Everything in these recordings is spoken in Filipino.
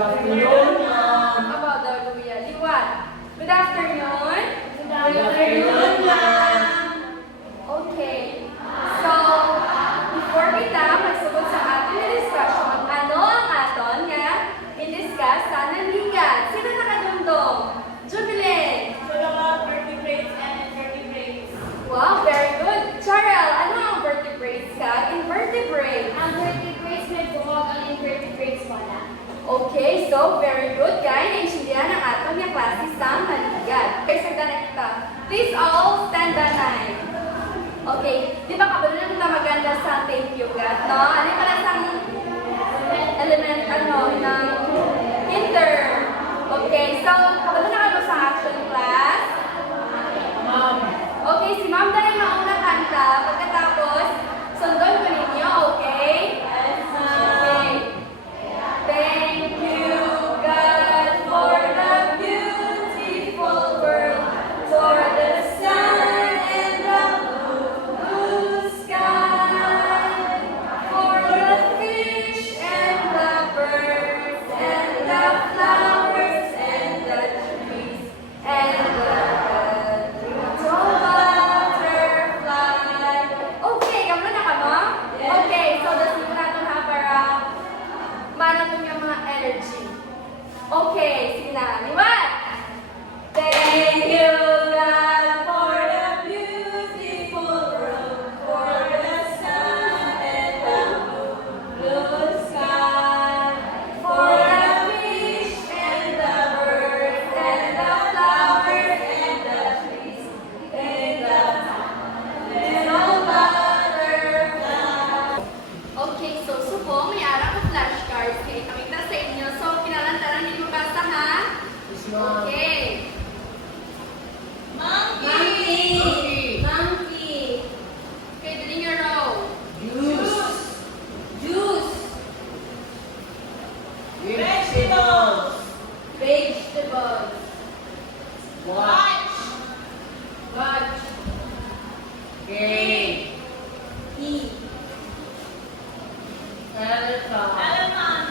afternoon, ma'am. About the Luya. Liwan. Good afternoon. Good afternoon, ma'am. Okay. So, before kita magsugod sa ating discussion, ano ang aton nga i-discuss sa nanligan? Sino nakadundong? Jubilin. So, mga vertebrates and invertebrates. Wow, very good. Charel, ano ang vertebrates ka? Invertebrate. Ang vertebrates may buhok, ang invertebrates wala. Okay, so very good, guys. Naintindihan ang aton nga klase sa nanligan. Okay, so na kita. Please all stand the line. Okay, di ba kabalo na kita maganda sa thank you, God, no? Ano yung para sa element, ng inter. Okay, so kabalo na kayo sa action class. Ma'am. Okay, si Ma'am dahil mauna kanta. Pagkatapos, sundon ko ninyo, okay? Yes, Okay. Thank you, God, for the beautiful world, for the sun and the blue sky, for the fish and the birds and the flowers and the trees and the little butterfly. Okay, kamu na ka mo? Okay, so das dito natin ha para manatong yung mga energy. Okay, sige na. Liwan! Thank you, God, for the beautiful world, for the sun and the blue sky, for the fish and the birds and the flowers and the trees and the little butterfly. Okay, so subong, may araw ko flashcards. Okay, kami na sa inyo. So, pinalantaran ninyo basta ha? Yes, ma'am. Okay. Monkey. Monkey. Okay, dali your row. Juice. Juice. Vegetables. Vegetables. Watch. Watch. Cake. Eat. Elephant.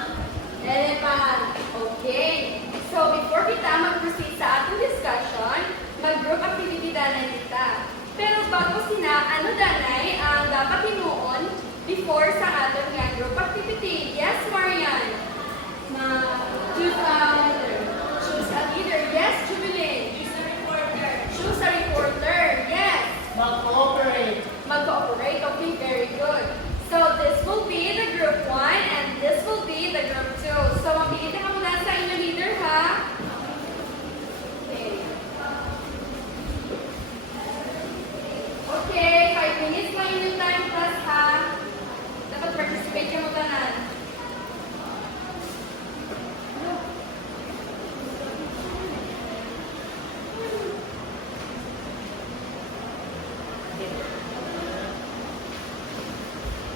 Elephant. Okay. So, before kita mag-proceed sa ating discussion, mag-group activity danay kita. Pero bago sina, ano danay ang dapat hinuon before sa ating nga group activity? Yes, Marian? Choose a leader. Yes, Jubilin. Choose a reporter. Choose a reporter. Yes. Mag-cooperate. Mag-cooperate. Okay, very good. So, this will be the group 1 and this will be the group 2. So, mapigit ka muna sa inyong leader, ha? Okay. Okay, 5 minutes lang inyong time class, ha? Dapat participate ka mo tanan.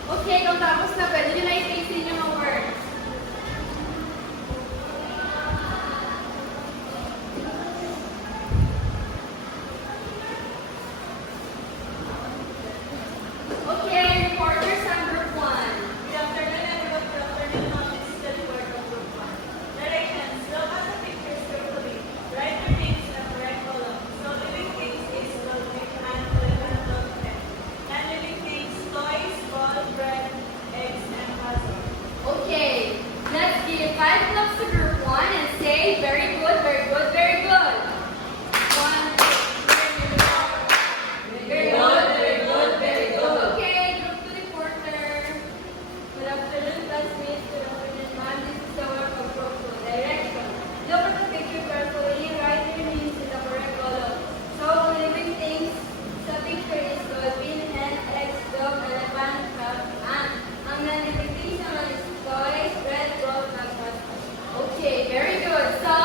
Okay, kung tapos na, pwede nyo na i-face din yung mga words. Okay, reporters on group 1. Good afternoon, everyone. Good afternoon, ma'am. This is the report of Group 1. Directions. Look at the pictures carefully. Write your names in the correct column. So, living things is logic and elephant pen. Non-living things, toys, ball, bread, eggs, and puzzle. Okay, let's give 5 claps to group 1 and say very good, very good, very good. 1, 2, very good, very good, very good. Okay, group 2 reporter. Good afternoon, classmates. Good afternoon, ma'am. This is the work of group 2. Direction. Look at the picture carefully. Write your names in the correct column. So, living things sa picture is dolphin, hen, eggs, dog, elephant, crab, ant. Ang non-living things naman is toys, bread, gold, and puzzle. Okay, very good. So,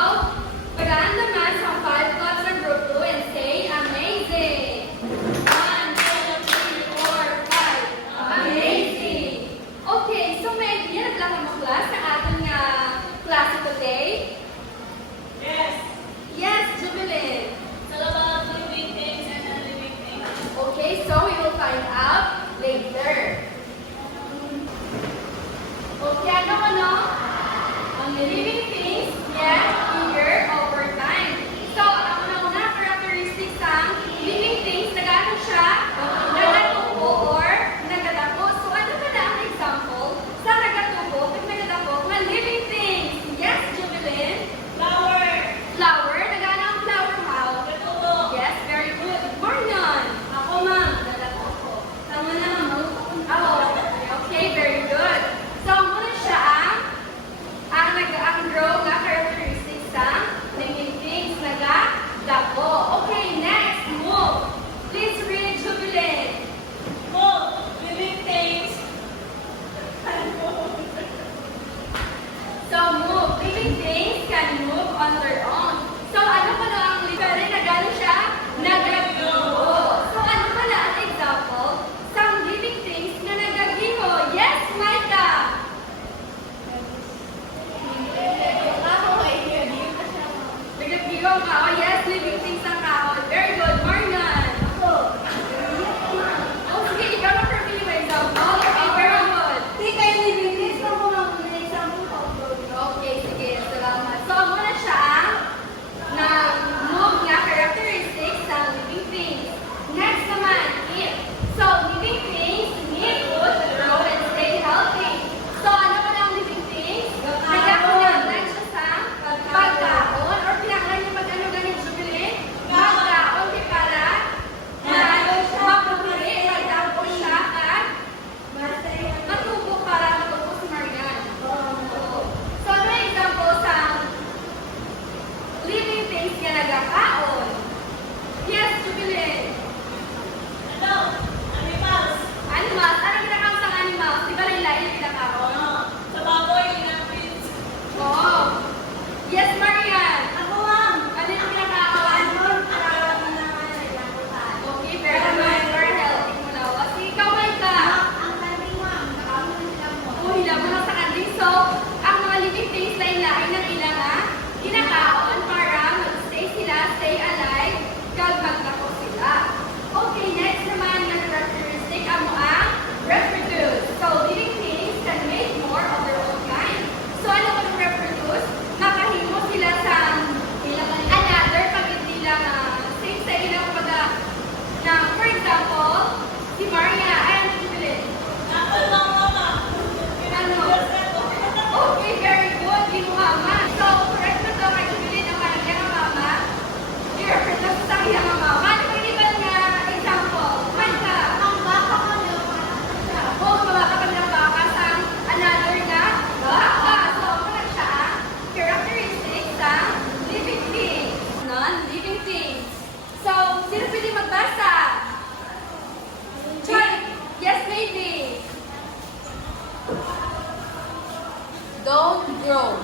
pagaan naman sa 5 claps ng group 2 and say amazing. 1, 2, 3, 4, 5. Amazing. Okay, so may idea na lang mo class sa ating klase today? Yes. Yes, Jubilin. So, about living things and non-living things. Okay, so we will find out later. Okay, ano? Ang living things get bigger over time. So, ang una-una characteristics ng living things, nag-ano siya? Nagatubo or nagadako. So, ano pala ang example sa nagatubo at nagadako ng living things? Yes, Jubilin? Flower. Flower. Nag-ano ang flower how? Katubo. Yes, very good. Marian? Ako, ma'am. Nalako ko. Tama na, ma'am. Oh, okay, very good. So, muna siya ang grow na characteristics sa living things, nagadako. Okay, next, move. Please read, Jubilin. Move. Living things. So, move. Living things can move on their own. So, ano pa na ang living? Nagano siya? Nagagiho. So, ano pala ang example sa living things na nagagiho? Yes, Micah. Ako, ay, hindi ko siya. Nagagiho ka. Oh, yes, living things ang kahoy. Very good. Marian. Ako. Oh, sige, ikaw na for me may example. Okay, very good. Hindi kayo living things. Ako, ma'am. May example ko. Okay, sige. Salamat. So, muna siya na move nga characteristics sa living things. Next naman, eat. So, living things need food to grow and stay healthy. So, ano pa ang living things? Nagkakulangan siya sa pagkaon or pinakalan niya mag-ano ganit, Jubilin? Pagkaon, di para mapupuri, magdampo siya at matubo para matubo si Marian. So, ano yung example sa living things na nagkakaon? Yes, Jubilin. Ano? Animals. Animals. Ano kinakaon sa animals? Di ba nila yung kinakaon? Sa baboy, ilang pins. Oo. Yes, Marian. Ako, ma'am. Ano yung kinakaon? Okay, very good. Very healthy mo na. O, sige, ikaw, Maika. Ang taling, ma'am. Nakakaman sila mo. Oh, hila mo lang sa kanling. So, ang mga living things lain-lain ng ilang kinakaon para mag-stay sila, stay alive, kag magdako sila. Okay, next naman na characteristic amo ang reproduce. So, living things can make more of their own kind. So, ano kung reproduce? Makahimo sila sa another pag hindi lang same sa ilang na, for example, si Maria, ay ano si Bilin? Apple lang, mama. Ano? Okay, very good. Ginuhama. So, correct na to kay Jubilin ang parang yung mama. I-represent sa kanyang mama. Ano ba yung nga example? Manta. Ang baka ko na parang siya. O, mabakapag ng baka sa another na baka. So, correct siya ang characteristics sa living things. Non-living things. So, sino pwede magbasa? Char. Yes, maybe. Don't grow.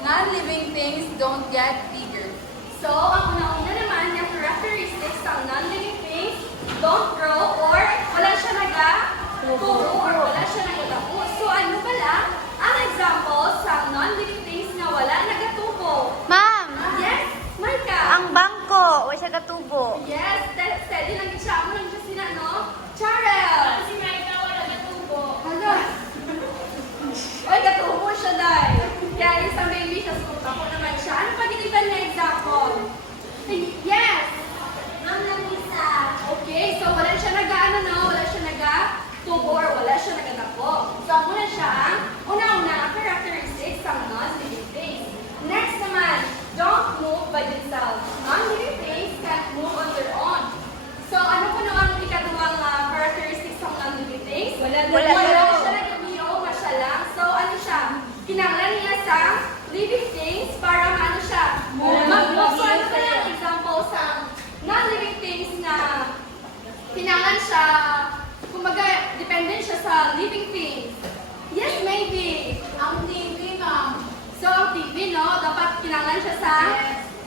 Non-living things don't get bigger. So, ang una-una naman yung characteristics ng non-living things, don't grow or wala siya nag-tubo or wala siya nag-tubo. So, ano pala ang example sa non-living things na wala nag-tubo? Ma'am, Yes, Micah. ang bangko, o siya katubo. Yes, steady lang siya. Amo lang siya sina, no? Charel. Si Micah, wala na tubo. Ano? Oy, katubo siya dahil. Kaya isang baby siya, so ako naman siya. Ano pa ginitan na example? Yes! Ang lamisa. Okay, so wala siya nag-ano, no? Wala siya nag-tubo or wala siya nag-tapo. So, muna siya ang una-una ang characteristics ng non-living things. Next naman, don't move by themselves. Non-living things can't move on their own. So, ano po naman ang ikatuwang characteristics ng non-living things? Wala siya nag-iyo, masya lang. So, ano siya? Kinanglan niya sa living things para ano siya? Mag-move. So, ano pa yung example sa non-living things na kinanglan siya, kumbaga, dependent siya sa living things? Yes, maybe. Ang TV, ma'am. So, ang TV, no? Dapat kinanglan siya sa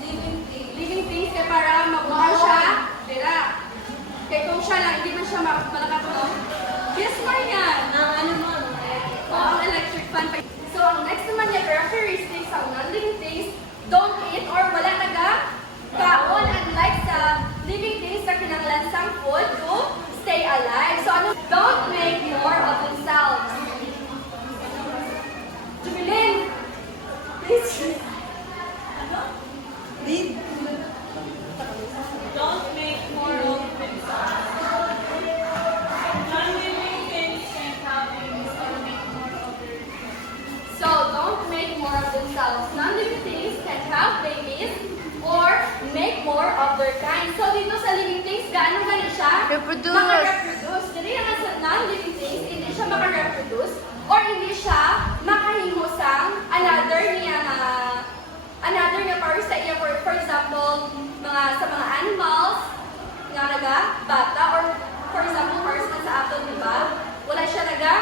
Living things. living things kaya para mabuhay siya. Dira. Kaya kung siya lang, hindi man siya malakas, no? Yes, Marian. Ano mo? O, ang electric fan. So, ang next naman niya, characteristics ng non-living things, don't eat or wala kaon unlike sa living things na kinanglan sang food to stay alive. So, ano? Don't make more of themselves. Jubilin, themselves. Non-living things can have babies or make more of their kind. So dito sa living things, gaano gani siya? Reproduce. Maka-reproduce. Dili naman sa non-living things, hindi siya maka-reproduce or hindi siya makahingusang another niya para sa iya. For example, sa mga animals, nga naga, bata, or for example, horse man sa ato, di ba? Wala siya naga